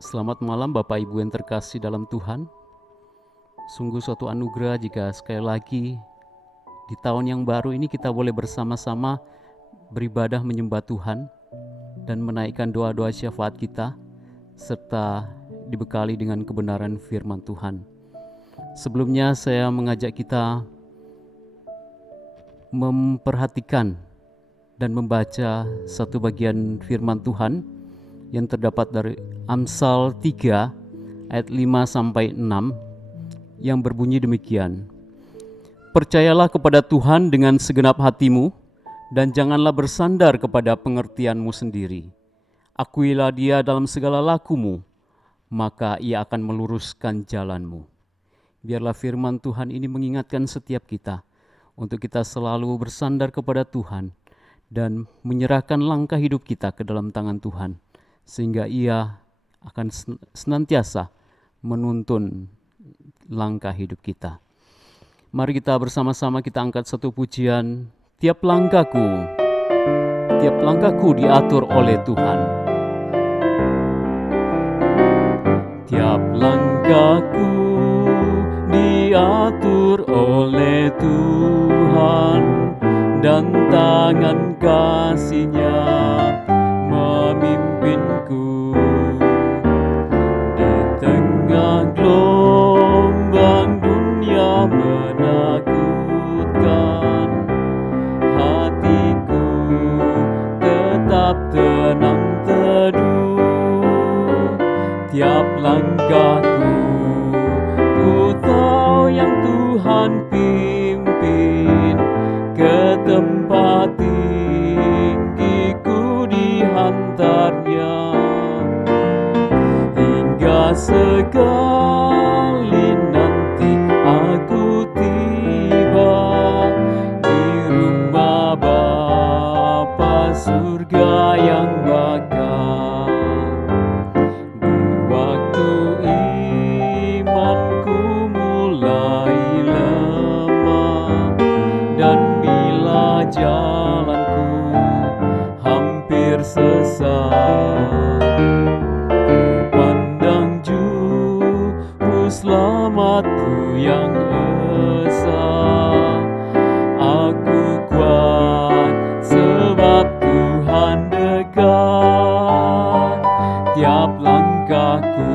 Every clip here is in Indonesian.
Selamat malam Bapak Ibu yang terkasih dalam Tuhan. Sungguh suatu anugerah jika sekali lagi di tahun yang baru ini kita boleh bersama-sama beribadah menyembah Tuhan dan menaikkan doa-doa syafaat kita serta dibekali dengan kebenaran firman Tuhan. Sebelumnya saya mengajak kita memperhatikan dan membaca satu bagian firman Tuhan yang terdapat dari Amsal 3 ayat 5-6 yang berbunyi demikian. Percayalah kepada Tuhan dengan segenap hatimu dan janganlah bersandar kepada pengertianmu sendiri. Akuilah Dia dalam segala lakumu, maka Ia akan meluruskan jalanmu. Biarlah firman Tuhan ini mengingatkan setiap kita untuk kita selalu bersandar kepada Tuhan dan menyerahkan langkah hidup kita ke dalam tangan Tuhan, sehingga Ia akan senantiasa menuntun langkah hidup kita. Mari kita bersama-sama kita angkat satu pujian. Tiap langkahku diatur oleh Tuhan. Tiap langkahku diatur oleh Tuhan, dan tangan kasih-Nya memimpinku. Di tengah gelombang dunia menakutkan, hatiku tetap tenang teduh. Tiap langkahku ku tahu yang Tuhan pimpin, ke tempat tinggiku dihantarnya, hingga sekali nanti aku tiba di rumah Bapa surga yang bakal. Di waktu imanku mulai lemah, dan bila jalanku hampir sesat, ku pandang juru selamatku yang esa. Aku kuat sebab Tuhan dekat. Tiap langkahku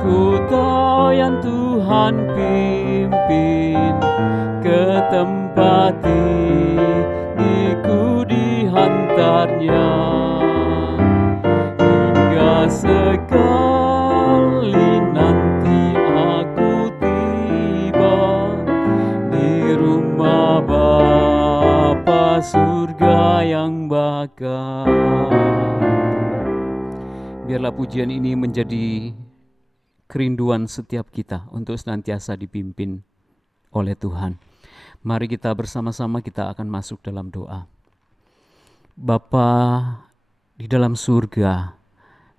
ku tahu yang Tuhan pimpin, ke tempat tinggiku dihantarnya, hingga sekali nanti aku tiba di rumah Bapa surga yang bakal. Biarlah pujian ini menjadi kerinduan setiap kita untuk senantiasa dipimpin oleh Tuhan. Mari kita bersama-sama kita akan masuk dalam doa. Bapa di dalam surga,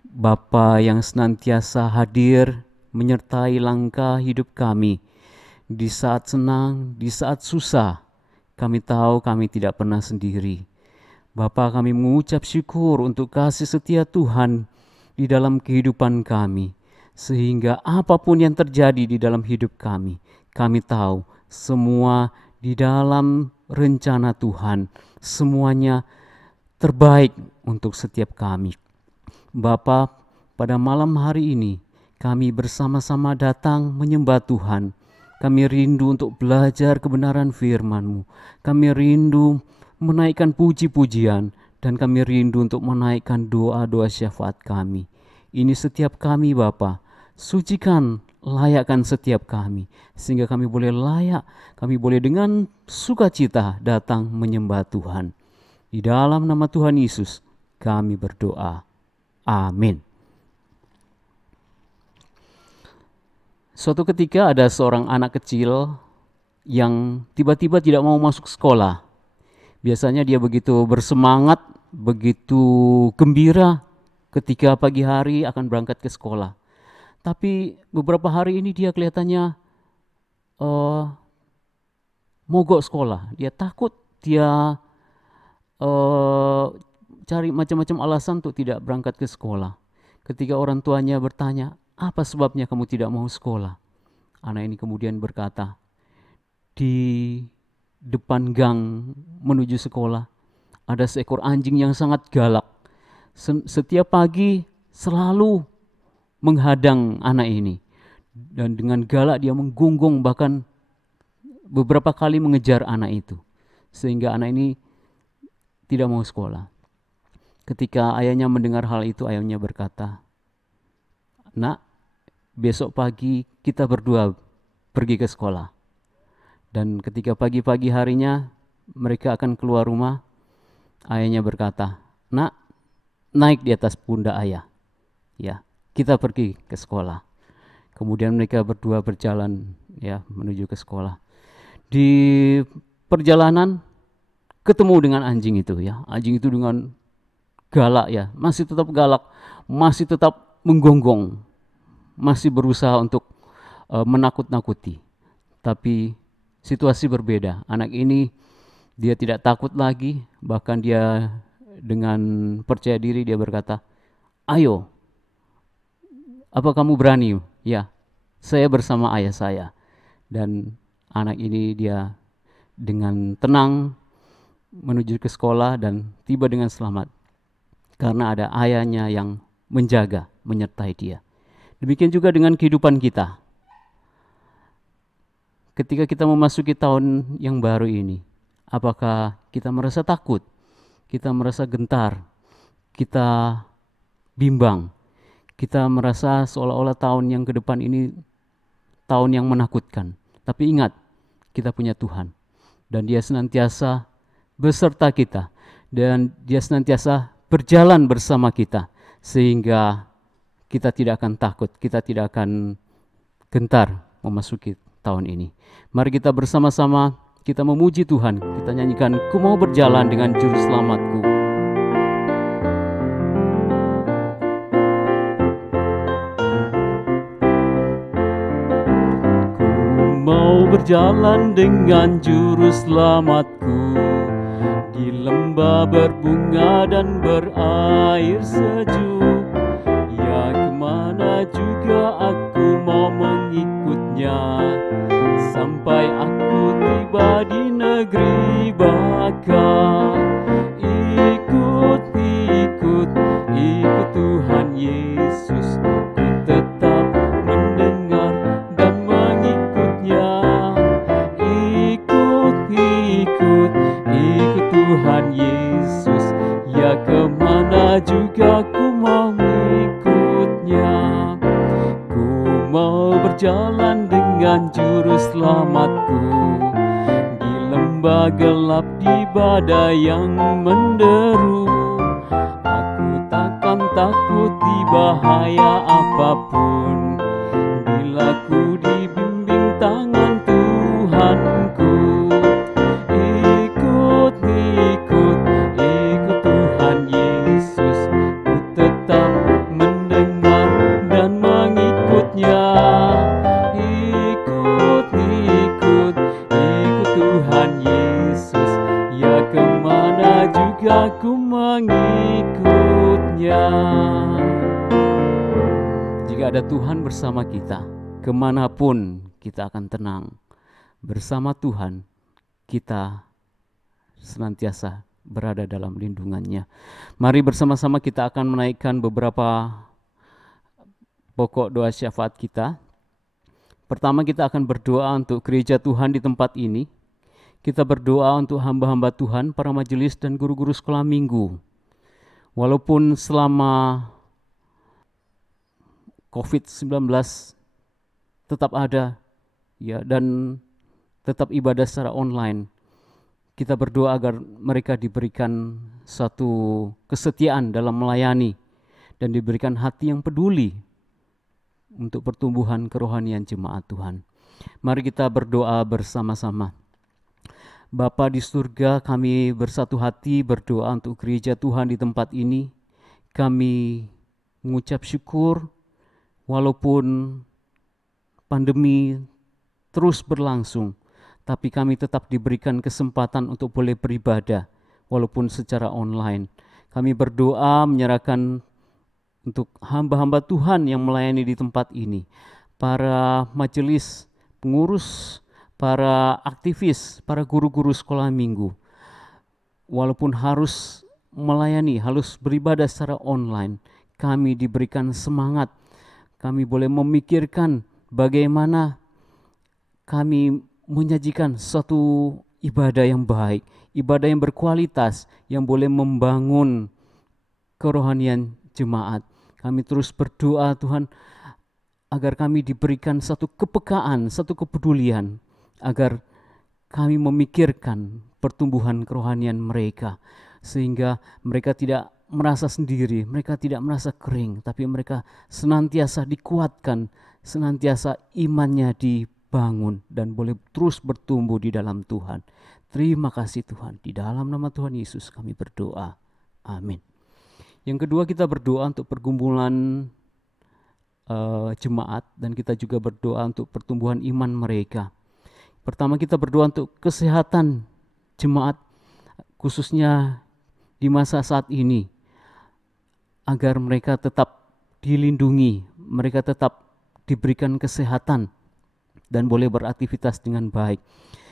Bapa yang senantiasa hadir menyertai langkah hidup kami di saat senang, di saat susah. Kami tahu kami tidak pernah sendiri. Bapa, kami mengucap syukur untuk kasih setia Tuhan di dalam kehidupan kami, sehingga apapun yang terjadi di dalam hidup kami tahu semua di dalam rencana Tuhan, semuanya terbaik untuk setiap kami. Bapa, pada malam hari ini kami bersama-sama datang menyembah Tuhan. Kami rindu untuk belajar kebenaran firman-Mu. Kami rindu menaikkan puji-pujian, dan kami rindu untuk menaikkan doa-doa syafaat kami. Ini setiap kami Bapa, sucikan, layakkan setiap kami, sehingga kami boleh layak, kami boleh dengan sukacita datang menyembah Tuhan. Di dalam nama Tuhan Yesus kami berdoa. Amin. Suatu ketika ada seorang anak kecil yang tiba-tiba tidak mau masuk sekolah. Biasanya dia begitu bersemangat, begitu gembira ketika pagi hari akan berangkat ke sekolah. Tapi beberapa hari ini dia kelihatannya mogok sekolah. Dia takut, dia cari macam-macam alasan untuk tidak berangkat ke sekolah. Ketika orang tuanya bertanya, apa sebabnya kamu tidak mau sekolah? Anak ini kemudian berkata, di depan gang menuju sekolah ada seekor anjing yang sangat galak. Setiap pagi selalu menghadang anak ini. Dan dengan galak dia menggonggong, bahkan beberapa kali mengejar anak itu. Sehingga anak ini tidak mau sekolah. Ketika ayahnya mendengar hal itu, ayahnya berkata, "Nak, besok pagi kita berdua pergi ke sekolah." Dan ketika pagi-pagi harinya mereka akan keluar rumah, ayahnya berkata, "Nak, naik di atas pundak ayah. Ya, kita pergi ke sekolah." Kemudian mereka berdua berjalan ya menuju ke sekolah. Di perjalanan ketemu dengan anjing itu ya. Anjing itu dengan galak ya, masih tetap galak, masih tetap menggonggong, masih berusaha untuk menakut-nakuti. Tapi situasi berbeda. Anak ini dia tidak takut lagi, bahkan dia dengan percaya diri dia berkata, "Ayo, apa kamu berani?" "Ya, saya bersama ayah saya." Dan anak ini dia dengan tenang menuju ke sekolah dan tiba dengan selamat. Karena ada ayahnya yang menjaga, menyertai dia. Demikian juga dengan kehidupan kita. Ketika kita memasuki tahun yang baru ini, apakah kita merasa takut? Kita merasa gentar? Kita bimbang? Kita merasa seolah-olah tahun yang ke depan ini tahun yang menakutkan. Tapi ingat, kita punya Tuhan. Dan Dia senantiasa beserta kita. Dan Dia senantiasa berjalan bersama kita. Sehingga kita tidak akan takut, kita tidak akan gentar memasuki tahun ini. Mari kita bersama-sama kita memuji Tuhan. Kita nyanyikan, "Ku mau berjalan dengan juru selamatku." Mau berjalan dengan juru selamatku di lembah berbunga dan berair sejuk. Ya, kemana juga aku mau mengikutnya, sampai aku tiba di negeri baka. Ikut, ikut, ikut Tuhan Yesus, ku tetap mendengar dan mengikutnya. Ikut, ikut, ikut Tuhan Yesus, ya kemana juga ku mau mengikutnya. Ku mau berjalan dengan juru selamatku di lembah gelap, di badai yang menderu. Aku takkan takuti bahaya apapun, bila ku dibimbing tangan Tuhanku. Ikut, ikut, ikut Tuhan Yesus, ku tetap mendengar dan mengikutnya. Ikut, ikut, ikut Tuhan Yesus, ya kemana juga ku mengikutnya. Jika ada Tuhan bersama kita, kemanapun kita akan tenang. Bersama Tuhan, kita senantiasa berada dalam lindungannya. Mari bersama-sama kita akan menaikkan beberapa pokok doa syafaat kita. Pertama, kita akan berdoa untuk gereja Tuhan di tempat ini. Kita berdoa untuk hamba-hamba Tuhan, para majelis dan guru-guru sekolah minggu. Walaupun selama COVID-19 tetap ada ya, dan tetap ibadah secara online, kita berdoa agar mereka diberikan satu kesetiaan dalam melayani dan diberikan hati yang peduli untuk pertumbuhan kerohanian jemaat Tuhan. Mari kita berdoa bersama-sama. Bapa di surga, kami bersatu hati berdoa untuk gereja Tuhan di tempat ini. Kami mengucap syukur walaupun pandemi terus berlangsung, tapi kami tetap diberikan kesempatan untuk boleh beribadah walaupun secara online. Kami berdoa menyerahkan untuk hamba-hamba Tuhan yang melayani di tempat ini, para majelis pengurus, para aktivis, para guru-guru sekolah minggu. Walaupun harus melayani, harus beribadah secara online, kami diberikan semangat. Kami boleh memikirkan bagaimana kami menyajikan suatu ibadah yang baik, ibadah yang berkualitas, yang boleh membangun kerohanian jemaat. Kami terus berdoa Tuhan agar kami diberikan satu kepekaan, satu kepedulian, agar kami memikirkan pertumbuhan kerohanian mereka, sehingga mereka tidak merasa sendiri, mereka tidak merasa kering, tapi mereka senantiasa dikuatkan, senantiasa imannya dibangun dan boleh terus bertumbuh di dalam Tuhan. Terima kasih Tuhan, di dalam nama Tuhan Yesus kami berdoa. Amin. Yang kedua, kita berdoa untuk pergumulan jemaat, dan kita juga berdoa untuk pertumbuhan iman mereka. Pertama, kita berdoa untuk kesehatan jemaat, khususnya di masa saat ini, agar mereka tetap dilindungi, mereka tetap diberikan kesehatan dan boleh beraktivitas dengan baik.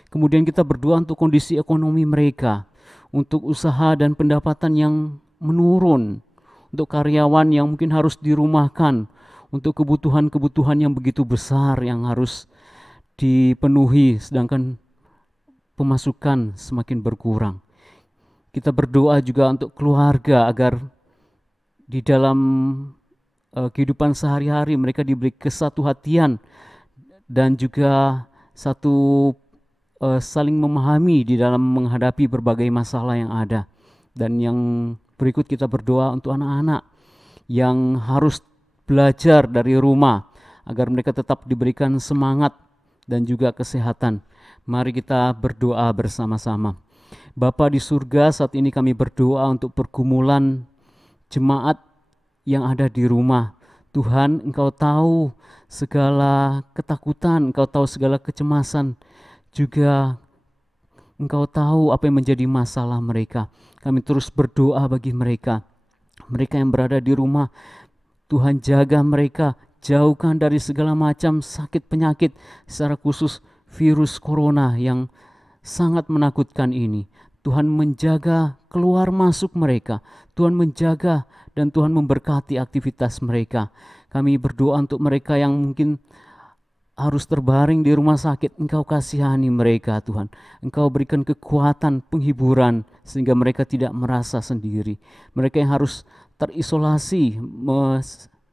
Kemudian kita berdoa untuk kondisi ekonomi mereka, untuk usaha dan pendapatan yang menurun, untuk karyawan yang mungkin harus dirumahkan, untuk kebutuhan-kebutuhan yang begitu besar yang harus dipenuhi sedangkan pemasukan semakin berkurang. Kita berdoa juga untuk keluarga agar di dalam kehidupan sehari-hari mereka diberi kesatuhatian dan juga satu saling memahami di dalam menghadapi berbagai masalah yang ada. Dan yang berikut, kita berdoa untuk anak-anak yang harus belajar dari rumah agar mereka tetap diberikan semangat dan juga kesehatan. Mari kita berdoa bersama-sama. Bapa di surga, saat ini kami berdoa untuk pergumulan jemaat yang ada di rumah. Tuhan, Engkau tahu segala ketakutan, Engkau tahu segala kecemasan, juga Engkau tahu apa yang menjadi masalah mereka. Kami terus berdoa bagi mereka yang berada di rumah. Tuhan, jaga mereka, jauhkan dari segala macam sakit penyakit, secara khusus virus corona yang sangat menakutkan ini. Tuhan menjaga keluar masuk mereka, Tuhan menjaga dan Tuhan memberkati aktivitas mereka. Kami berdoa untuk mereka yang mungkin harus terbaring di rumah sakit, Engkau kasihani mereka Tuhan. Engkau berikan kekuatan, penghiburan, sehingga mereka tidak merasa sendiri. Mereka yang harus terisolasi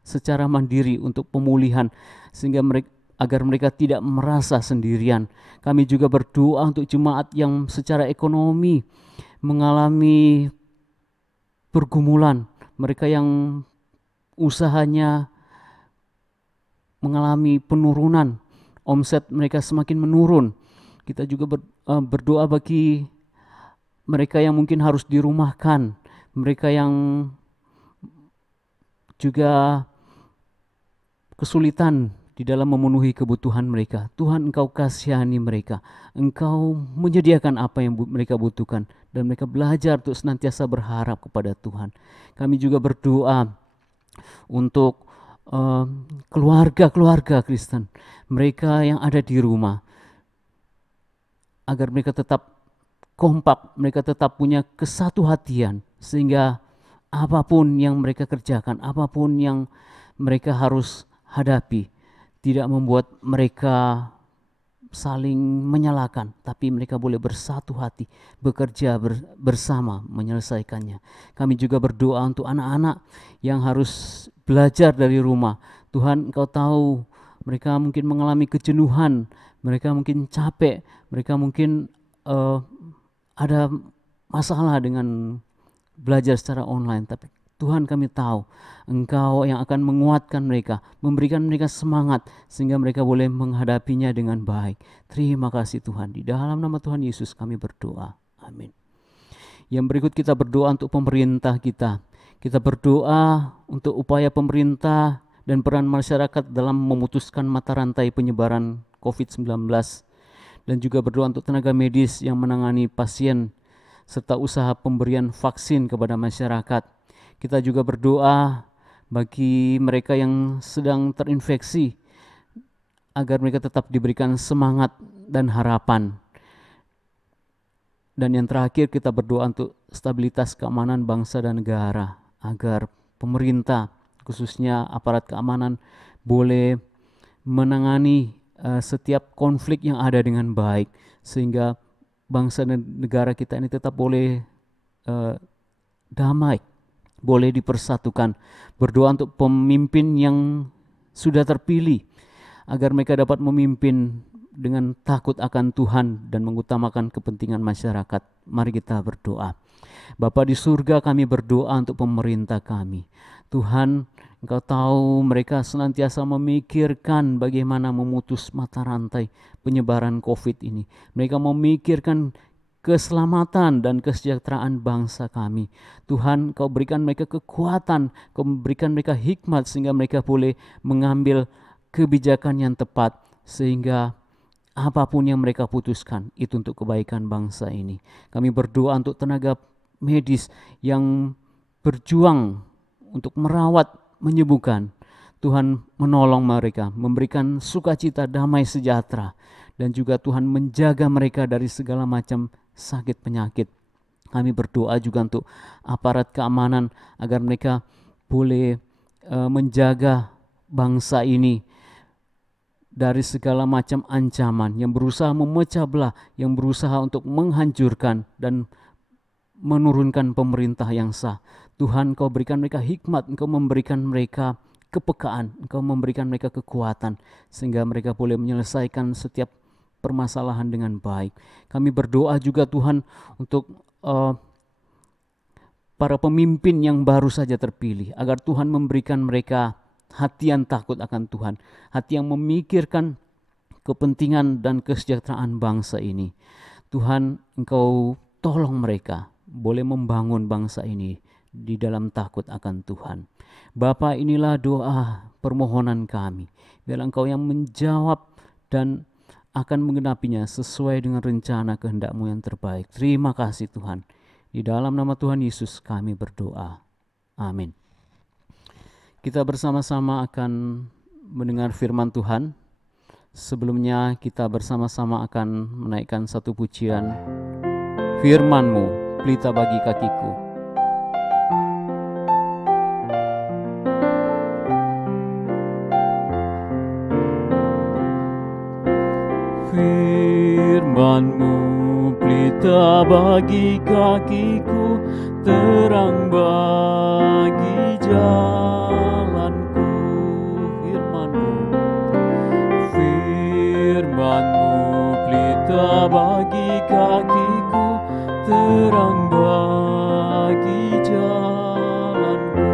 secara mandiri untuk pemulihan, sehingga agar mereka tidak merasa sendirian. Kami juga berdoa untuk jemaat yang secara ekonomi mengalami pergumulan, mereka yang usahanya mengalami penurunan, omset mereka semakin menurun. Kita juga berdoa bagi mereka yang mungkin harus dirumahkan, mereka yang juga kesulitan di dalam memenuhi kebutuhan mereka. Tuhan, Engkau kasihani mereka, Engkau menyediakan apa yang mereka butuhkan, dan mereka belajar untuk senantiasa berharap kepada Tuhan. Kami juga berdoa untuk keluarga-keluarga Kristen, mereka yang ada di rumah, agar mereka tetap kompak, mereka tetap punya kesatuhatian, sehingga apapun yang mereka kerjakan, apapun yang mereka harus hadapi, tidak membuat mereka saling menyalahkan, tapi mereka boleh bersatu hati, bekerja bersama menyelesaikannya. Kami juga berdoa untuk anak-anak yang harus belajar dari rumah. Tuhan, Engkau tahu mereka mungkin mengalami kejenuhan, mereka mungkin capek, mereka mungkin ada masalah dengan belajar secara online, tapi Tuhan, kami tahu Engkau yang akan menguatkan mereka, memberikan mereka semangat, sehingga mereka boleh menghadapinya dengan baik. Terima kasih Tuhan, di dalam nama Tuhan Yesus kami berdoa, amin. Yang berikut, kita berdoa untuk pemerintah kita. Kita berdoa untuk upaya pemerintah dan peran masyarakat dalam memutuskan mata rantai penyebaran COVID-19, dan juga berdoa untuk tenaga medis yang menangani pasien, serta usaha pemberian vaksin kepada masyarakat. Kita juga berdoa Bagi mereka yang sedang terinfeksi, agar mereka tetap diberikan semangat dan harapan. Dan yang terakhir, kita berdoa untuk stabilitas keamanan bangsa dan negara, agar pemerintah, khususnya aparat keamanan, boleh menangani setiap konflik yang ada dengan baik, sehingga bangsa dan negara kita ini tetap boleh damai, boleh dipersatukan. Berdoa untuk pemimpin yang sudah terpilih, agar mereka dapat memimpin dengan takut akan Tuhan dan mengutamakan kepentingan masyarakat. Mari kita berdoa. Bapa di surga, kami berdoa untuk pemerintah kami. Tuhan, Engkau tahu mereka senantiasa memikirkan bagaimana memutus mata rantai penyebaran COVID ini. Mereka memikirkan keselamatan dan kesejahteraan bangsa kami. Tuhan, Kau berikan mereka kekuatan, Kau berikan mereka hikmat sehingga mereka boleh mengambil kebijakan yang tepat, sehingga apapun yang mereka putuskan itu untuk kebaikan bangsa ini. Kami berdoa untuk tenaga medis yang berjuang untuk merawat, menyembuhkan. Tuhan menolong mereka, memberikan sukacita, damai sejahtera, dan juga Tuhan menjaga mereka dari segala macam sakit penyakit. Kami berdoa juga untuk aparat keamanan agar mereka boleh menjaga bangsa ini dari segala macam ancaman yang berusaha memecah belah, yang berusaha untuk menghancurkan dan menurunkan pemerintah yang sah. Tuhan, Kau berikan mereka hikmat, Engkau memberikan mereka kepekaan, Engkau memberikan mereka kekuatan, sehingga mereka boleh menyelesaikan setiap permasalahan dengan baik. Kami berdoa juga Tuhan untuk para pemimpin yang baru saja terpilih, agar Tuhan memberikan mereka hati yang takut akan Tuhan, hati yang memikirkan kepentingan dan kesejahteraan bangsa ini. Tuhan, Engkau tolong mereka boleh membangun bangsa ini di dalam takut akan Tuhan. Bapa, inilah doa permohonan kami. Biar Engkau yang menjawab dan akan menggenapinya sesuai dengan rencana kehendak-Mu yang terbaik. Terima kasih Tuhan. Di dalam nama Tuhan Yesus kami berdoa. Amin. Kita bersama-sama akan mendengar firman Tuhan. Sebelumnya kita bersama-sama akan menaikkan satu pujian. Firman-Mu, pelita bagi kakiku. Firman-Mu, pelita bagi kakiku, terang bagi jalanku. Firman-Mu, pelita bagi kakiku, terang bagi jalanku.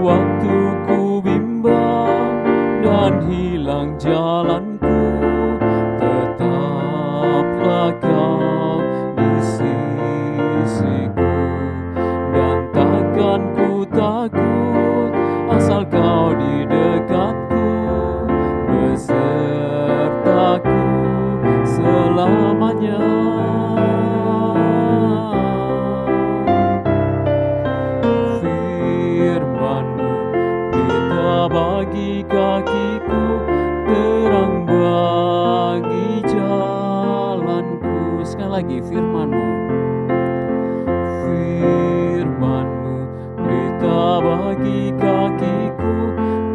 Waktu ku bimbang dan hilang jalanku, tetaplah Kau di sisiku, dan takkan ku takut asal Kau di dekatku, besertaku selamanya. Firman-Mu, pelita bagi kakiku, terang bagi jalanku. Sekali lagi, firman-Mu. Firman-Mu, pelita bagi kakiku,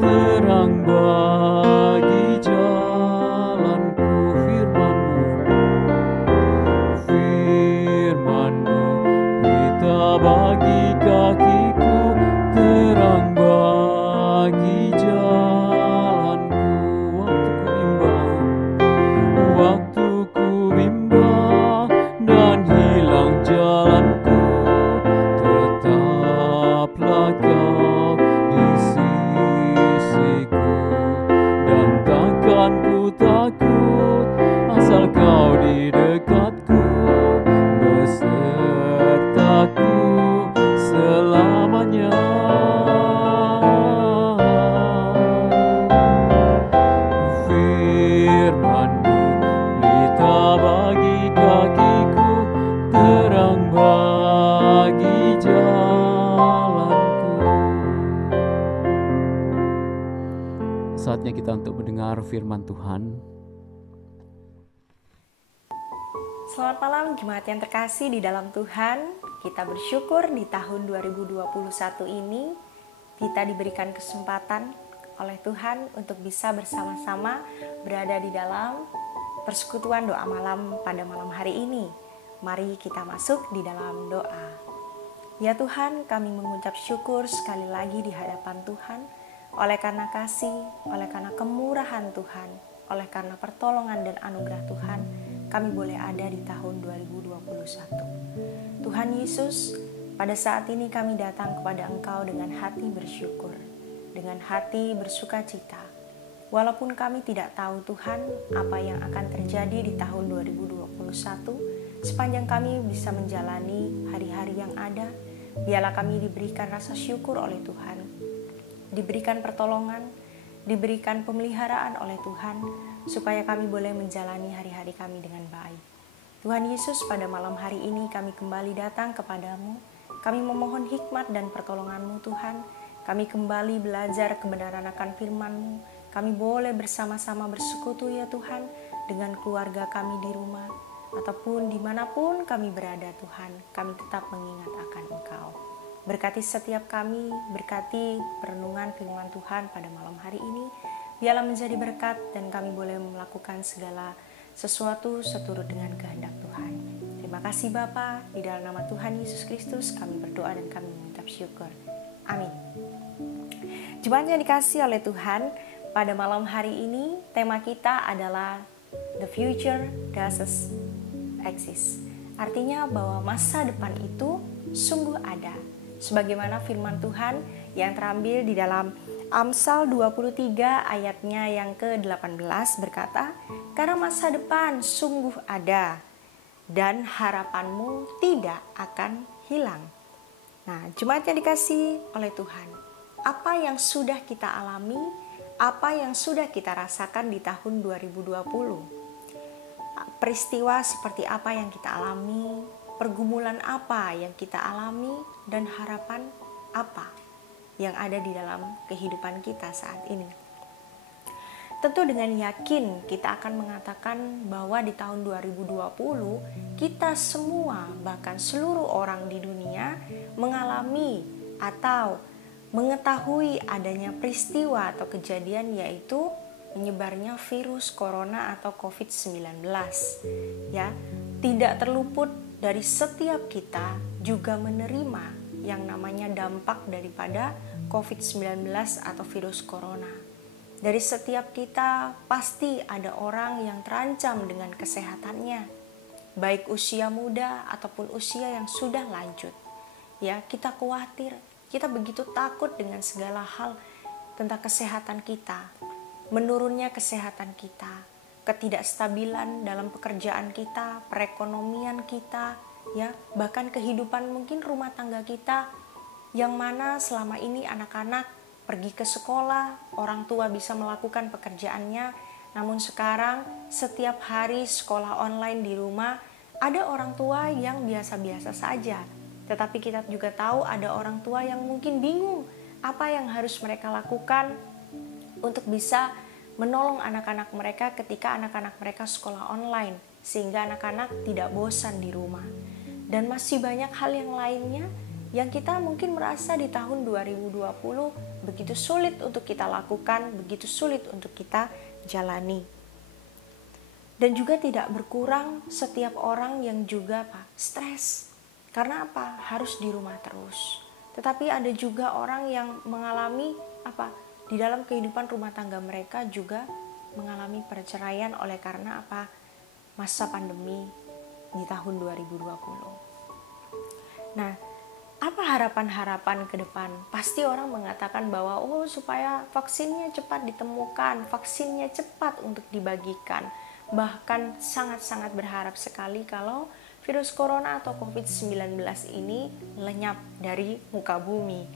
terang bagi jalanku. Firman-Mu. Firman-Mu, pelita bagi kakiku, terang bagi jalanku. Waktu ku bimbang dan saatnya kita untuk mendengar firman Tuhan. Selamat malam jemaat yang terkasih di dalam Tuhan. Kita bersyukur di tahun 2021 ini kita diberikan kesempatan oleh Tuhan untuk bisa bersama-sama berada di dalam persekutuan doa malam pada malam hari ini. Mari kita masuk di dalam doa. Ya Tuhan, kami mengucap syukur sekali lagi di hadapan Tuhan, oleh karena kasih, oleh karena kemurahan Tuhan, oleh karena pertolongan dan anugerah Tuhan, kami boleh ada di tahun 2021. Tuhan Yesus, pada saat ini kami datang kepada Engkau dengan hati bersyukur, dengan hati bersukacita. Walaupun kami tidak tahu Tuhan apa yang akan terjadi di tahun 2021, sepanjang kami bisa menjalani hari-hari yang ada, biarlah kami diberikan rasa syukur oleh Tuhan, diberikan pertolongan, diberikan pemeliharaan oleh Tuhan, supaya kami boleh menjalani hari-hari kami dengan baik. Tuhan Yesus, pada malam hari ini kami kembali datang kepadamu. Kami memohon hikmat dan pertolongan-Mu Tuhan. Kami kembali belajar kebenaran akan firman-Mu. Kami boleh bersama-sama bersekutu ya Tuhan, dengan keluarga kami di rumah, ataupun dimanapun kami berada Tuhan, kami tetap mengingat akan Engkau. Berkati setiap kami, berkati perenungan firman Tuhan pada malam hari ini, biarlah menjadi berkat dan kami boleh melakukan segala sesuatu seturut dengan kehendak Tuhan. Terima kasih Bapa, di dalam nama Tuhan Yesus Kristus kami berdoa dan kami mengucap syukur. Amin. Jemaat yang dikasihi oleh Tuhan, pada malam hari ini tema kita adalah The Future Does Exist. Artinya bahwa masa depan itu sungguh ada. Sebagaimana firman Tuhan yang terambil di dalam Amsal 23 ayatnya yang ke-18 berkata, "Karena masa depan sungguh ada dan harapanmu tidak akan hilang." Nah, jemaat yang dikasihi oleh Tuhan, apa yang sudah kita alami, apa yang sudah kita rasakan di tahun 2020? Peristiwa seperti apa yang kita alami, pergumulan apa yang kita alami, dan harapan apa yang ada di dalam kehidupan kita saat ini. Tentu dengan yakin kita akan mengatakan bahwa di tahun 2020 kita semua, bahkan seluruh orang di dunia mengalami atau mengetahui adanya peristiwa atau kejadian, yaitu menyebarnya virus corona atau COVID-19. Ya, tidak terluput dari setiap kita juga menerima yang namanya dampak daripada COVID-19 atau virus corona. Dari setiap kita pasti ada orang yang terancam dengan kesehatannya, baik usia muda ataupun usia yang sudah lanjut. Ya, kita khawatir, kita begitu takut dengan segala hal tentang kesehatan kita. Menurunnya kesehatan kita, ketidakstabilan dalam pekerjaan kita, perekonomian kita, ya, bahkan kehidupan mungkin rumah tangga kita, yang mana selama ini anak-anak pergi ke sekolah, orang tua bisa melakukan pekerjaannya, namun sekarang setiap hari sekolah online di rumah, ada orang tua yang biasa-biasa saja, tetapi kita juga tahu ada orang tua yang mungkin bingung apa yang harus mereka lakukan untuk bisa menolong anak-anak mereka ketika anak-anak mereka sekolah online, sehingga anak-anak tidak bosan di rumah. Dan masih banyak hal yang lainnya yang kita mungkin merasa di tahun 2020 begitu sulit untuk kita lakukan, begitu sulit untuk kita jalani. Dan juga tidak berkurang setiap orang yang juga stres. Karena apa? Harus di rumah terus. Tetapi ada juga orang yang mengalami di dalam kehidupan rumah tangga mereka juga mengalami perceraian oleh karena masa pandemi di tahun 2020. Nah, apa harapan-harapan ke depan? Pasti orang mengatakan bahwa supaya vaksinnya cepat ditemukan, vaksinnya cepat untuk dibagikan. Bahkan sangat-sangat berharap sekali kalau virus corona atau COVID-19 ini lenyap dari muka bumi.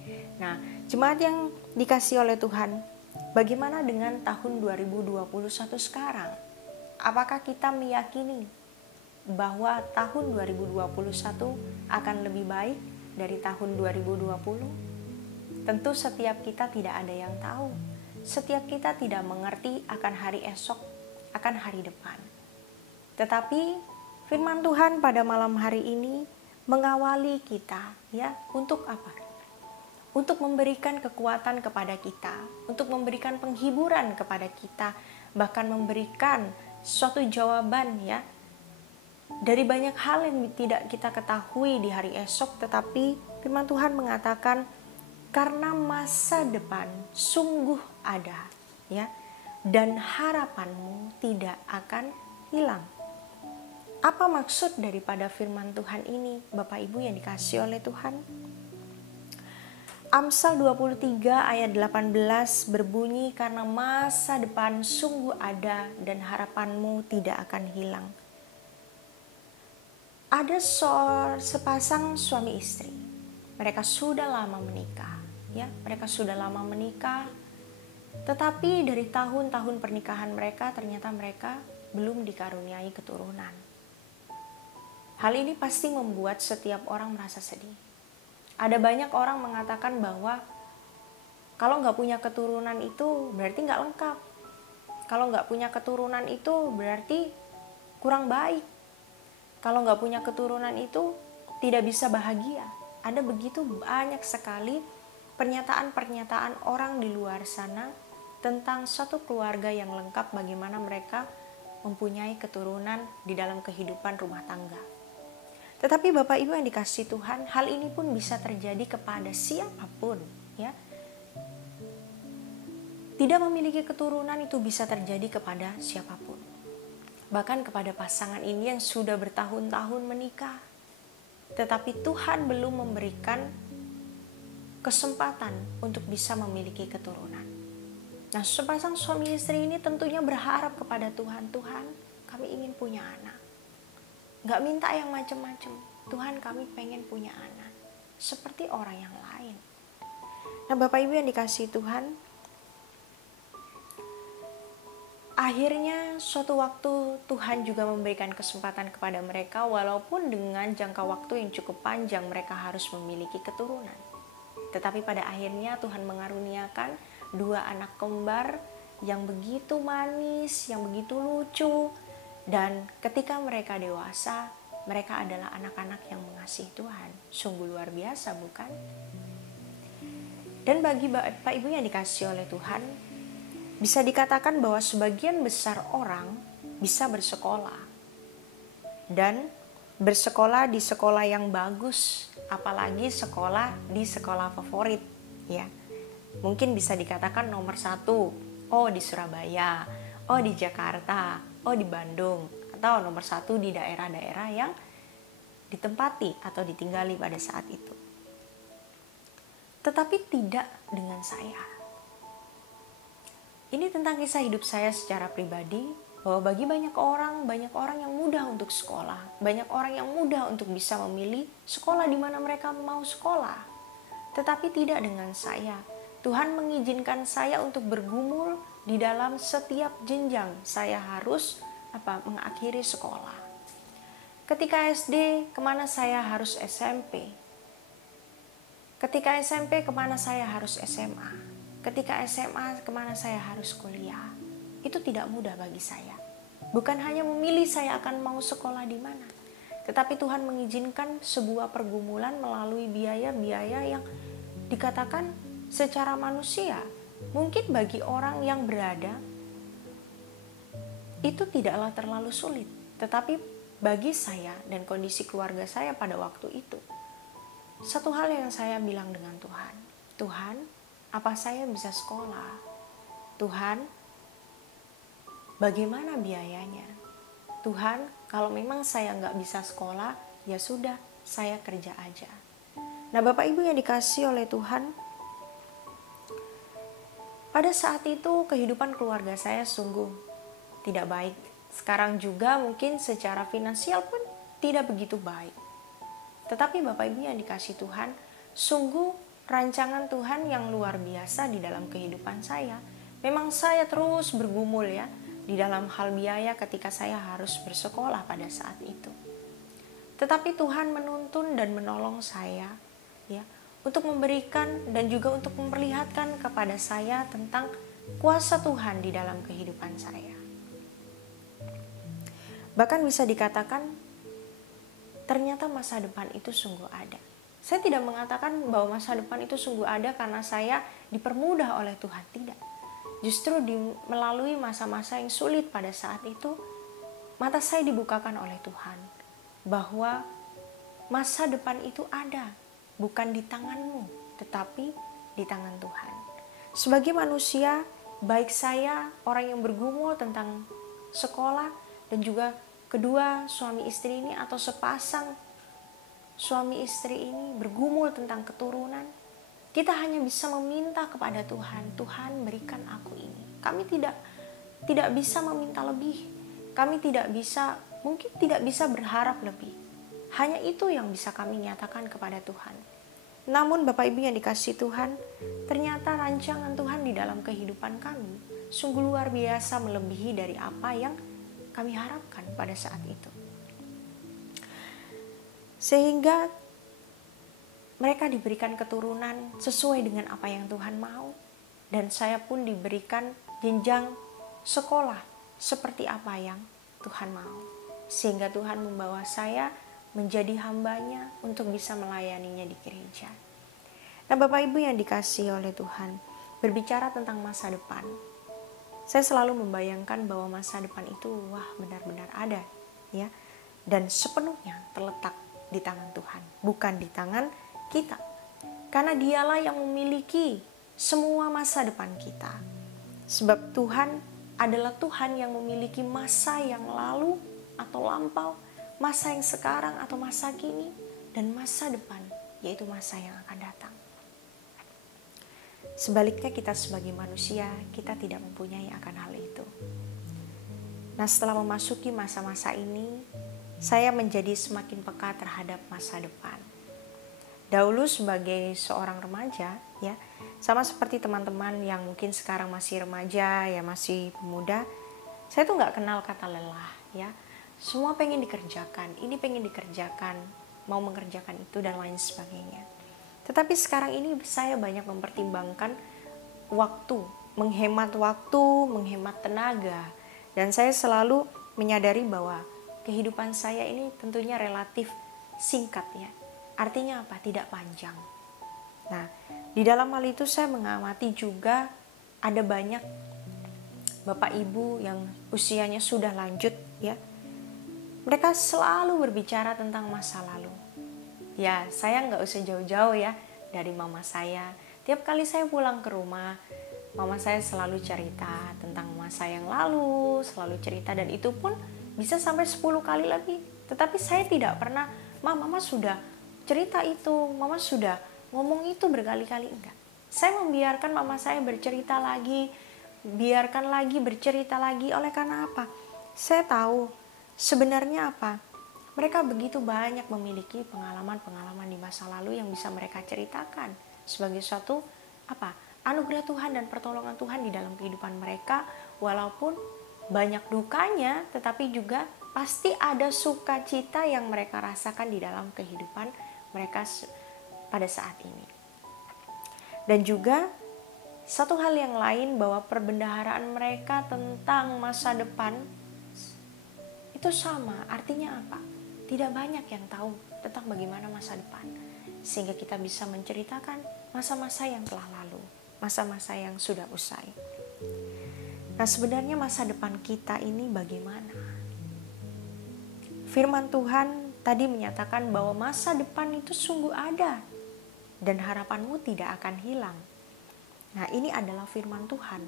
Nah, jemaat yang dikasihi oleh Tuhan, bagaimana dengan tahun 2021 sekarang? Apakah kita meyakini bahwa tahun 2021 akan lebih baik dari tahun 2020? Tentu setiap kita tidak ada yang tahu. setiap kita tidak mengerti akan hari esok, akan hari depan. Tetapi firman Tuhan pada malam hari ini mengawali kita, ya, untuk apa? Untuk memberikan kekuatan kepada kita, untuk memberikan penghiburan kepada kita, bahkan memberikan suatu jawaban, ya, dari banyak hal yang tidak kita ketahui di hari esok. Tetapi firman Tuhan mengatakan karena masa depan sungguh ada, ya, dan harapanmu tidak akan hilang. Apa maksud daripada firman Tuhan ini, Bapak Ibu yang dikasihi oleh Tuhan? Amsal 23 ayat 18 berbunyi, karena masa depan sungguh ada dan harapanmu tidak akan hilang. Ada sepasang suami istri. Mereka sudah lama menikah, ya, mereka sudah lama menikah. Tetapi dari tahun-tahun pernikahan mereka, ternyata mereka belum dikaruniai keturunan. Hal ini pasti membuat setiap orang merasa sedih. Ada banyak orang mengatakan bahwa kalau nggak punya keturunan itu berarti nggak lengkap. Kalau nggak punya keturunan itu berarti kurang baik. Kalau nggak punya keturunan itu tidak bisa bahagia. Ada begitu banyak sekali pernyataan-pernyataan orang di luar sana tentang suatu keluarga yang lengkap, bagaimana mereka mempunyai keturunan di dalam kehidupan rumah tangga. Tetapi Bapak Ibu yang dikasihi Tuhan, hal ini pun bisa terjadi kepada siapapun, ya. Tidak memiliki keturunan itu bisa terjadi kepada siapapun. Bahkan kepada pasangan ini yang sudah bertahun-tahun menikah. Tetapi Tuhan belum memberikan kesempatan untuk bisa memiliki keturunan. Nah, sepasang suami istri ini tentunya berharap kepada Tuhan, Tuhan, kami ingin punya anak. Gak minta yang macam-macam. Tuhan, kami pengen punya anak seperti orang yang lain. Nah, Bapak Ibu yang dikasihi Tuhan, akhirnya suatu waktu Tuhan juga memberikan kesempatan kepada mereka, walaupun dengan jangka waktu yang cukup panjang mereka harus memiliki keturunan. Tetapi pada akhirnya Tuhan mengaruniakan 2 anak kembar yang begitu manis, yang begitu lucu. Dan ketika mereka dewasa, mereka adalah anak-anak yang mengasihi Tuhan. Sungguh luar biasa, bukan? Dan bagi Bapak Ibu yang dikasihi oleh Tuhan, bisa dikatakan bahwa sebagian besar orang bisa bersekolah. Dan bersekolah di sekolah yang bagus, apalagi sekolah di sekolah favorit, ya. Mungkin bisa dikatakan nomor 1, oh di Surabaya, oh di Jakarta, oh di Bandung, atau nomor 1 di daerah-daerah yang ditempati atau ditinggali pada saat itu. Tetapi tidak dengan saya. Ini tentang kisah hidup saya secara pribadi, bahwa bagi banyak orang yang mudah untuk sekolah, banyak orang yang mudah untuk bisa memilih sekolah di mana mereka mau sekolah. Tetapi tidak dengan saya. Tuhan mengizinkan saya untuk bergumul di dalam setiap jenjang. Saya harus mengakhiri sekolah. Ketika SD, kemana saya harus SMP? Ketika SMP, kemana saya harus SMA? Ketika SMA, kemana saya harus kuliah? Itu tidak mudah bagi saya. Bukan hanya memilih saya akan mau sekolah di mana, tetapi Tuhan mengizinkan sebuah pergumulan melalui biaya-biaya yang dikatakan secara manusia, mungkin bagi orang yang berada itu tidaklah terlalu sulit. Tetapi bagi saya dan kondisi keluarga saya pada waktu itu, satu hal yang saya bilang dengan Tuhan, Tuhan, apa saya bisa sekolah? Tuhan, bagaimana biayanya? Tuhan, kalau memang saya nggak bisa sekolah, ya sudah, saya kerja aja. Nah, Bapak Ibu yang dikasihi oleh Tuhan, pada saat itu kehidupan keluarga saya sungguh tidak baik. Sekarang juga mungkin secara finansial pun tidak begitu baik. Tetapi Bapak Ibu yang dikasihi Tuhan, sungguh rancangan Tuhan yang luar biasa di dalam kehidupan saya. Memang saya terus bergumul ya di dalam hal biaya ketika saya harus bersekolah pada saat itu. Tetapi Tuhan menuntun dan menolong saya ya untuk memberikan dan juga untuk memperlihatkan kepada saya tentang kuasa Tuhan di dalam kehidupan saya. Bahkan bisa dikatakan ternyata masa depan itu sungguh ada. Saya tidak mengatakan bahwa masa depan itu sungguh ada karena saya dipermudah oleh Tuhan, tidak. Justru melalui masa-masa yang sulit pada saat itu, mata saya dibukakan oleh Tuhan bahwa masa depan itu ada, bukan di tanganmu, tetapi di tangan Tuhan. Sebagai manusia, baik saya orang yang bergumul tentang sekolah dan juga kedua suami istri ini atau sepasang suami istri ini bergumul tentang keturunan, kita hanya bisa meminta kepada Tuhan, Tuhan berikan aku ini. Kami tidak bisa meminta lebih. Kami mungkin tidak bisa berharap lebih. Hanya itu yang bisa kami nyatakan kepada Tuhan. Namun Bapak Ibu yang dikasihi Tuhan, ternyata rancangan Tuhan di dalam kehidupan kami sungguh luar biasa, melebihi dari apa yang kami harapkan pada saat itu. Sehingga mereka diberikan keturunan sesuai dengan apa yang Tuhan mau. Dan saya pun diberikan jenjang sekolah seperti apa yang Tuhan mau. Sehingga Tuhan membawa saya menjadi hambanya untuk bisa melayaninya di gereja. Nah Bapak Ibu yang dikasihi oleh Tuhan, berbicara tentang masa depan, saya selalu membayangkan bahwa masa depan itu benar-benar ada, ya, dan sepenuhnya terletak di tangan Tuhan, bukan di tangan kita. Karena Dialah yang memiliki semua masa depan kita. Sebab Tuhan adalah Tuhan yang memiliki masa yang lalu atau lampau, masa yang sekarang atau masa kini, dan masa depan, yaitu masa yang akan datang. Sebaliknya kita sebagai manusia, kita tidak mempunyai akan hal itu. Nah setelah memasuki masa-masa ini, saya menjadi semakin peka terhadap masa depan. Dahulu sebagai seorang remaja, ya, sama seperti teman-teman yang mungkin sekarang masih remaja, ya masih pemuda, saya tuh nggak kenal kata lelah, ya. Semua pengen dikerjakan, ini pengen dikerjakan, mau mengerjakan itu dan lain sebagainya. Tetapi sekarang ini saya banyak mempertimbangkan waktu, menghemat tenaga, dan saya selalu menyadari bahwa kehidupan saya ini tentunya relatif singkat, ya. Artinya apa? Tidak panjang. Nah, di dalam hal itu saya mengamati juga ada banyak Bapak Ibu yang usianya sudah lanjut, ya. Mereka selalu berbicara tentang masa lalu. Ya, saya nggak usah jauh-jauh ya dari mama saya. Tiap kali saya pulang ke rumah, mama saya selalu cerita tentang masa yang lalu, selalu cerita, dan itu pun bisa sampai 10 kali lebih. Tetapi saya tidak pernah, mama sudah cerita itu, mama sudah ngomong itu berkali-kali, enggak. Saya membiarkan mama saya bercerita lagi, bercerita lagi. Oleh karena apa? Saya tahu sebenarnya apa? Mereka begitu banyak memiliki pengalaman-pengalaman di masa lalu yang bisa mereka ceritakan sebagai suatu anugerah Tuhan dan pertolongan Tuhan di dalam kehidupan mereka. Walaupun banyak dukanya, tetapi juga pasti ada sukacita yang mereka rasakan di dalam kehidupan mereka pada saat ini. Dan juga satu hal yang lain, bahwa perbendaharaan mereka tentang masa depan itu sama. Artinya apa? Tidak banyak yang tahu tentang bagaimana masa depan, sehingga kita bisa menceritakan masa-masa yang telah lalu, masa-masa yang sudah usai. Nah, sebenarnya masa depan kita ini bagaimana? Firman Tuhan tadi menyatakan bahwa masa depan itu sungguh ada dan harapanmu tidak akan hilang. Nah, ini adalah firman Tuhan.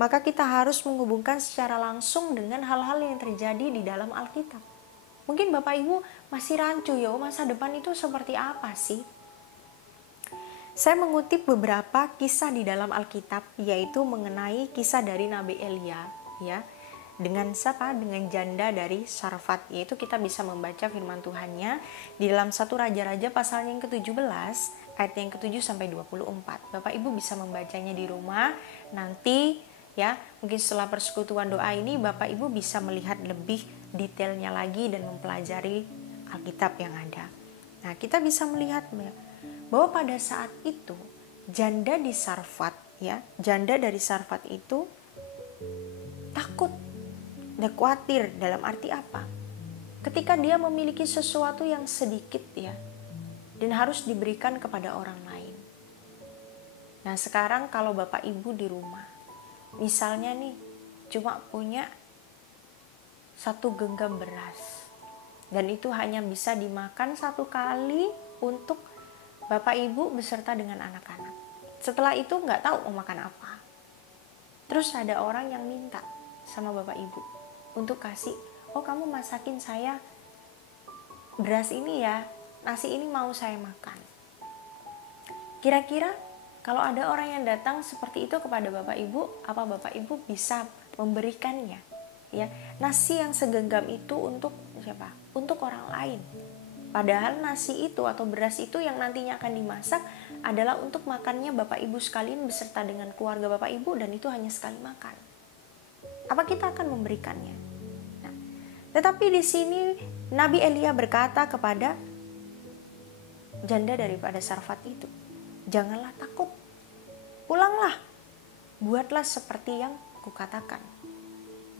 Maka kita harus menghubungkan secara langsung dengan hal-hal yang terjadi di dalam Alkitab. Mungkin Bapak Ibu masih rancu, ya, masa depan itu seperti apa sih? Saya mengutip beberapa kisah di dalam Alkitab, yaitu mengenai kisah dari Nabi Elia, ya. Dengan siapa? Dengan janda dari Sarfat. Yaitu kita bisa membaca firman Tuhannya di dalam 1 Raja-Raja pasal yang ke-17 ayat yang ke-7 sampai 24. Bapak Ibu bisa membacanya di rumah nanti, ya. Mungkin setelah persekutuan doa ini Bapak Ibu bisa melihat lebih detailnya lagi dan mempelajari Alkitab yang ada. Nah, kita bisa melihat bahwa pada saat itu janda di Sarfat, ya, janda dari Sarfat itu takut dan khawatir. Dalam arti apa? Ketika dia memiliki sesuatu yang sedikit ya, dan harus diberikan kepada orang lain. Nah sekarang kalau bapak ibu di rumah, misalnya nih cuma punya 1 genggam beras, dan itu hanya bisa dimakan 1 kali untuk bapak ibu beserta dengan anak-anak. Setelah itu nggak tahu mau makan apa. Terus ada orang yang minta sama bapak ibu untuk kasih, oh kamu masakin saya beras ini ya, nasi ini mau saya makan. Kira-kira kalau ada orang yang datang seperti itu kepada bapak ibu, apa bapak ibu bisa memberikannya? Ya, nasi yang segenggam itu untuk siapa? Untuk orang lain. Padahal nasi itu atau beras itu yang nantinya akan dimasak adalah untuk makannya bapak ibu sekalian beserta dengan keluarga bapak ibu, dan itu hanya sekali makan. Apa kita akan memberikannya? Nah, tetapi di sini Nabi Elia berkata kepada janda daripada Sarfat itu, janganlah takut, pulanglah, buatlah seperti yang kukatakan.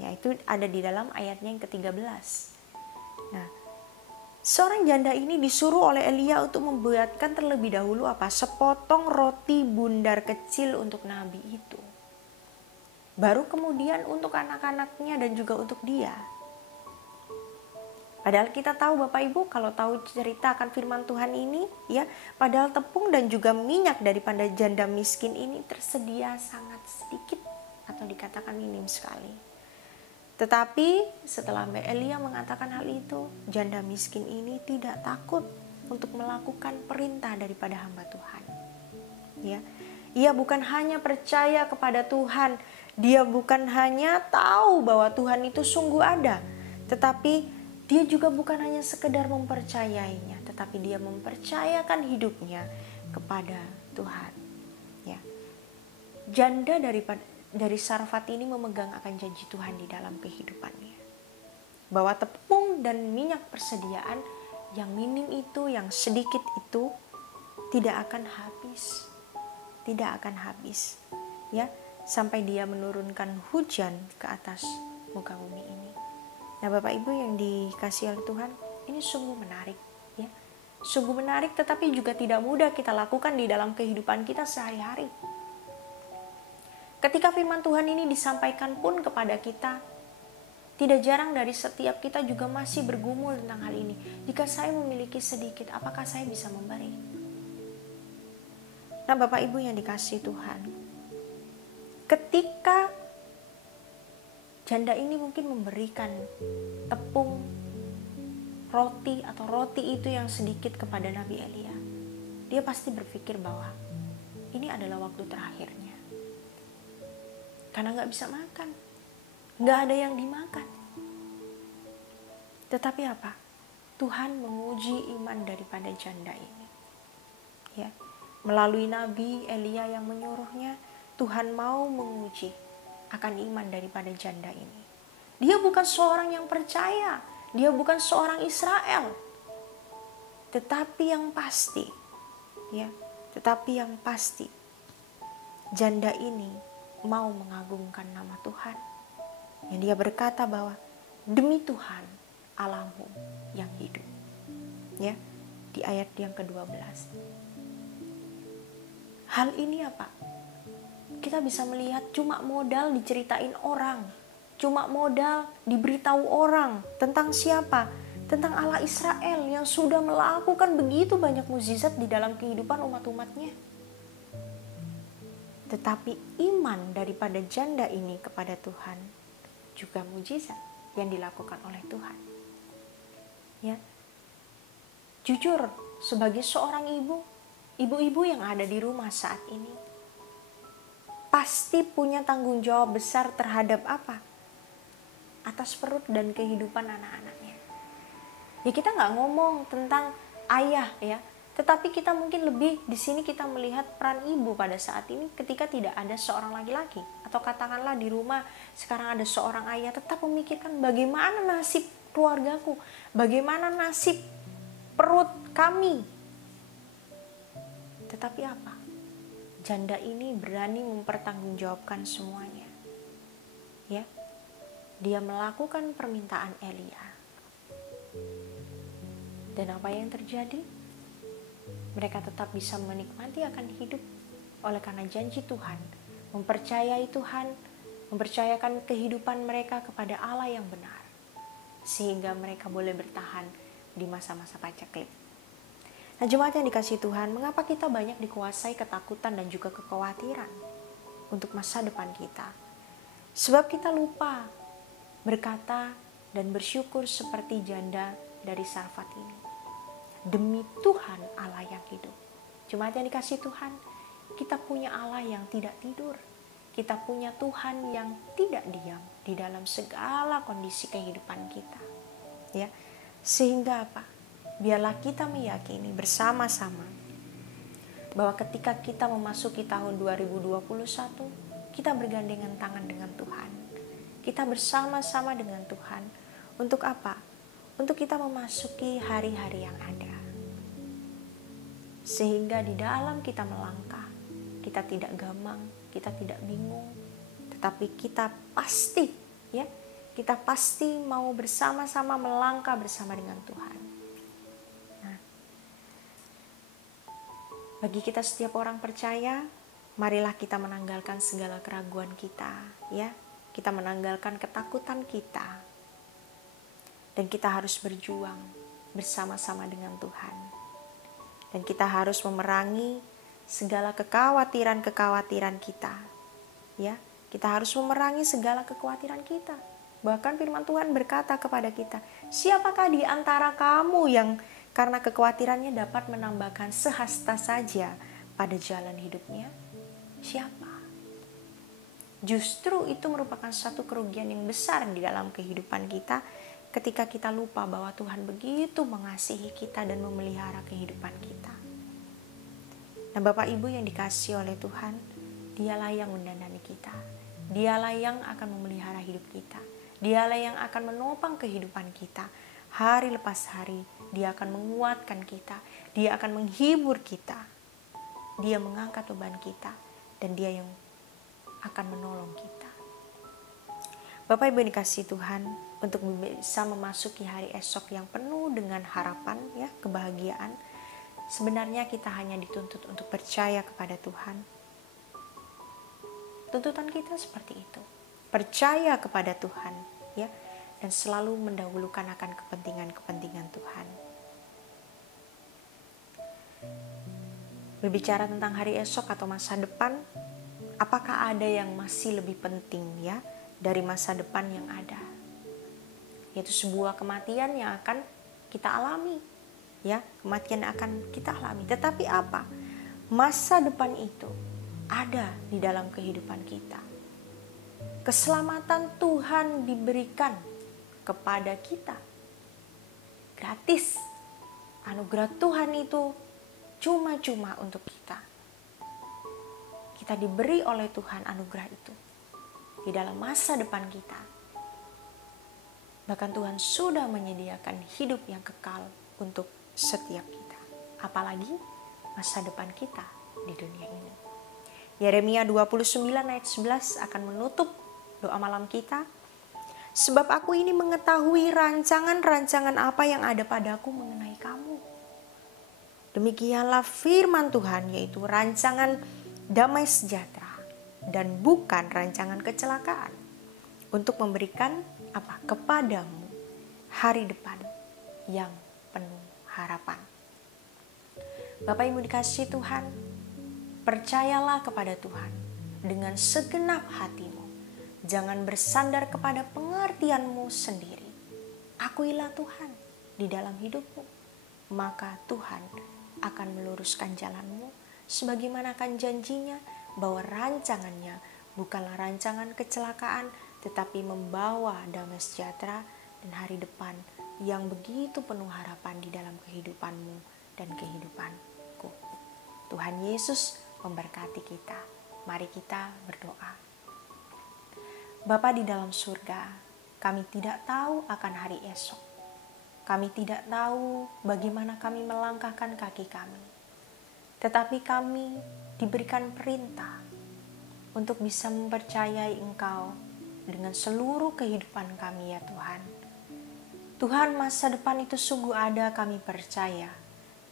Yaitu ada di dalam ayatnya yang ke-13. Nah, seorang janda ini disuruh oleh Elia untuk membuatkan terlebih dahulu apa? Sepotong roti bundar kecil untuk Nabi itu. Baru kemudian untuk anak-anaknya dan juga untuk dia. Padahal kita tahu Bapak Ibu, kalau tahu cerita akan firman Tuhan ini ya, padahal tepung dan juga minyak daripada janda miskin ini tersedia sangat sedikit atau dikatakan minim sekali. Tetapi setelah Mbak Elia mengatakan hal itu, janda miskin ini tidak takut untuk melakukan perintah daripada hamba Tuhan. Ya, ia bukan hanya percaya kepada Tuhan, dia bukan hanya tahu bahwa Tuhan itu sungguh ada, tetapi dia juga bukan hanya sekedar mempercayainya, tetapi dia mempercayakan hidupnya kepada Tuhan. Ya. Janda dari Sarfat ini memegang akan janji Tuhan di dalam kehidupannya. Bahwa tepung dan minyak persediaan yang minim itu, yang sedikit itu tidak akan habis. Tidak akan habis. Ya, sampai dia menurunkan hujan ke atas muka bumi ini. Nah Bapak Ibu yang dikasihi oleh Tuhan, ini sungguh menarik ya. Sungguh menarik, tetapi juga tidak mudah kita lakukan di dalam kehidupan kita sehari-hari. Ketika firman Tuhan ini disampaikan pun kepada kita, tidak jarang dari setiap kita juga masih bergumul tentang hal ini. Jika saya memiliki sedikit, apakah saya bisa memberi? Nah Bapak Ibu yang dikasihi Tuhan, ketika janda ini mungkin memberikan tepung, roti atau roti itu yang sedikit kepada Nabi Elia, dia pasti berpikir bahwa ini adalah waktu terakhirnya. Karena gak bisa makan, gak ada yang dimakan. Tetapi apa? Tuhan menguji iman daripada janda ini. Ya, melalui Nabi Elia yang menyuruhnya, Tuhan mau menguji akan iman daripada janda ini. Dia bukan seorang yang percaya, dia bukan seorang Israel, tetapi yang pasti, ya, tetapi yang pasti, janda ini mau mengagungkan nama Tuhan. Yang dia berkata bahwa demi Tuhan Allahmu yang hidup. Ya, di ayat yang ke-12. Hal ini apa? Kita bisa melihat cuma modal diceritain orang, cuma modal diberitahu orang tentang siapa? Tentang Allah Israel yang sudah melakukan begitu banyak mukjizat di dalam kehidupan umat-umatnya. Tetapi iman daripada janda ini kepada Tuhan juga mukjizat yang dilakukan oleh Tuhan. Ya, jujur sebagai seorang ibu-ibu yang ada di rumah saat ini, pasti punya tanggung jawab besar terhadap apa? Atas perut dan kehidupan anak-anaknya. Ya kita nggak ngomong tentang ayah ya, tetapi kita mungkin lebih di sini kita melihat peran ibu pada saat ini ketika tidak ada seorang laki-laki, atau katakanlah di rumah sekarang ada seorang ayah tetap memikirkan bagaimana nasib keluargaku, bagaimana nasib perut kami. Tetapi apa? janda ini berani mempertanggungjawabkan semuanya. Ya, dia melakukan permintaan Elia. Dan apa yang terjadi? Mereka tetap bisa menikmati akan hidup oleh karena janji Tuhan, mempercayai Tuhan, mempercayakan kehidupan mereka kepada Allah yang benar, sehingga mereka boleh bertahan di masa-masa paceklik. Nah, jemaat yang dikasihi Tuhan, mengapa kita banyak dikuasai ketakutan dan juga kekhawatiran untuk masa depan kita? Sebab kita lupa berkata dan bersyukur seperti janda dari Sarfat ini. Demi Tuhan Allah yang hidup. Jemaat yang dikasihi Tuhan, kita punya Allah yang tidak tidur. Kita punya Tuhan yang tidak diam di dalam segala kondisi kehidupan kita. Ya, sehingga apa? Biarlah kita meyakini bersama-sama bahwa ketika kita memasuki tahun 2021, kita bergandengan tangan dengan Tuhan. Kita bersama-sama dengan Tuhan. Untuk apa? Untuk kita memasuki hari-hari yang ada. Sehingga di dalam kita melangkah, kita tidak gamang, kita tidak bingung, tetapi kita pasti, ya, kita pasti mau bersama-sama melangkah bersama dengan Tuhan. Nah, bagi kita setiap orang percaya, marilah kita menanggalkan segala keraguan kita, ya. Kita menanggalkan ketakutan kita. Dan kita harus berjuang bersama-sama dengan Tuhan. Dan kita harus memerangi segala kekhawatiran-kekhawatiran kita. Ya, kita harus memerangi segala kekhawatiran kita. Bahkan firman Tuhan berkata kepada kita, siapakah di antara kamu yang karena kekhawatirannya dapat menambahkan sehasta saja pada jalan hidupnya? Siapa? Justru itu merupakan satu kerugian yang besar di dalam kehidupan kita, ketika kita lupa bahwa Tuhan begitu mengasihi kita dan memelihara kehidupan kita. Nah, Bapak Ibu yang dikasihi oleh Tuhan, Dialah yang mendandani kita. Dialah yang akan memelihara hidup kita. Dialah yang akan menopang kehidupan kita. Hari lepas hari, Dia akan menguatkan kita. Dia akan menghibur kita. Dia mengangkat beban kita. Dan Dia yang akan menolong kita. Bapak Ibu yang dikasihi Tuhan, untuk bisa memasuki hari esok yang penuh dengan harapan, ya, kebahagiaan, sebenarnya kita hanya dituntut untuk percaya kepada Tuhan. Tuntutan kita seperti itu, percaya kepada Tuhan, ya, dan selalu mendahulukan akan kepentingan-kepentingan Tuhan. Berbicara tentang hari esok atau masa depan, apakah ada yang masih lebih penting, ya, dari masa depan yang ada? Yaitu sebuah kematian yang akan kita alami, ya, kematian akan kita alami. Tetapi apa? Masa depan itu ada di dalam kehidupan kita. Keselamatan Tuhan diberikan kepada kita gratis. Anugerah Tuhan itu cuma-cuma untuk kita. Kita diberi oleh Tuhan anugerah itu di dalam masa depan kita. Bahkan Tuhan sudah menyediakan hidup yang kekal untuk setiap kita. Apalagi masa depan kita di dunia ini. Yeremia 29 ayat 11 akan menutup doa malam kita. Sebab aku ini mengetahui rancangan-rancangan apa yang ada padaku mengenai kamu. Demikianlah firman Tuhan, yaitu rancangan damai sejahtera dan bukan rancangan kecelakaan, untuk memberikan apa? Kepadamu hari depan yang penuh harapan. Bapak Ibu dikasihi Tuhan, percayalah kepada Tuhan dengan segenap hatimu. Jangan bersandar kepada pengertianmu sendiri. Akuilah Tuhan di dalam hidupmu, maka Tuhan akan meluruskan jalanmu, sebagaimana kan janjinya bahwa rancangannya bukanlah rancangan kecelakaan, tetapi membawa damai sejahtera dan hari depan yang begitu penuh harapan di dalam kehidupanmu dan kehidupanku. Tuhan Yesus memberkati kita. Mari kita berdoa. Bapa di dalam surga, kami tidak tahu akan hari esok. Kami tidak tahu bagaimana kami melangkahkan kaki kami. Tetapi kami diberikan perintah untuk bisa mempercayai Engkau dengan seluruh kehidupan kami ya Tuhan. Tuhan, masa depan itu sungguh ada, kami percaya.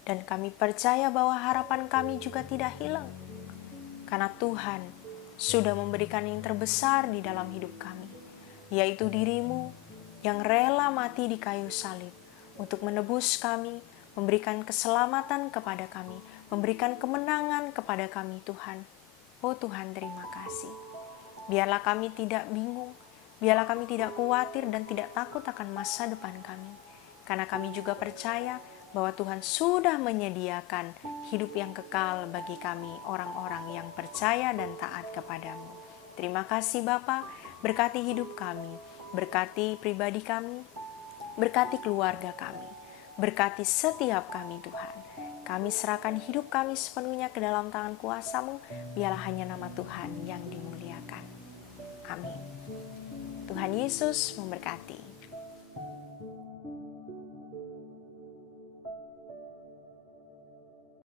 Dan kami percaya bahwa harapan kami juga tidak hilang. Karena Tuhan sudah memberikan yang terbesar di dalam hidup kami, yaitu diri-Mu yang rela mati di kayu salib untuk menebus kami, memberikan keselamatan kepada kami, memberikan kemenangan kepada kami Tuhan. Oh Tuhan, terima kasih. Biarlah kami tidak bingung, biarlah kami tidak khawatir dan tidak takut akan masa depan kami. Karena kami juga percaya bahwa Tuhan sudah menyediakan hidup yang kekal bagi kami, orang-orang yang percaya dan taat kepadamu. Terima kasih Bapa, berkati hidup kami, berkati pribadi kami, berkati keluarga kami, berkati setiap kami Tuhan. Kami serahkan hidup kami sepenuhnya ke dalam tangan kuasa-Mu, biarlah hanya nama Tuhan yang dimuliakan. Amin. Tuhan Yesus memberkati.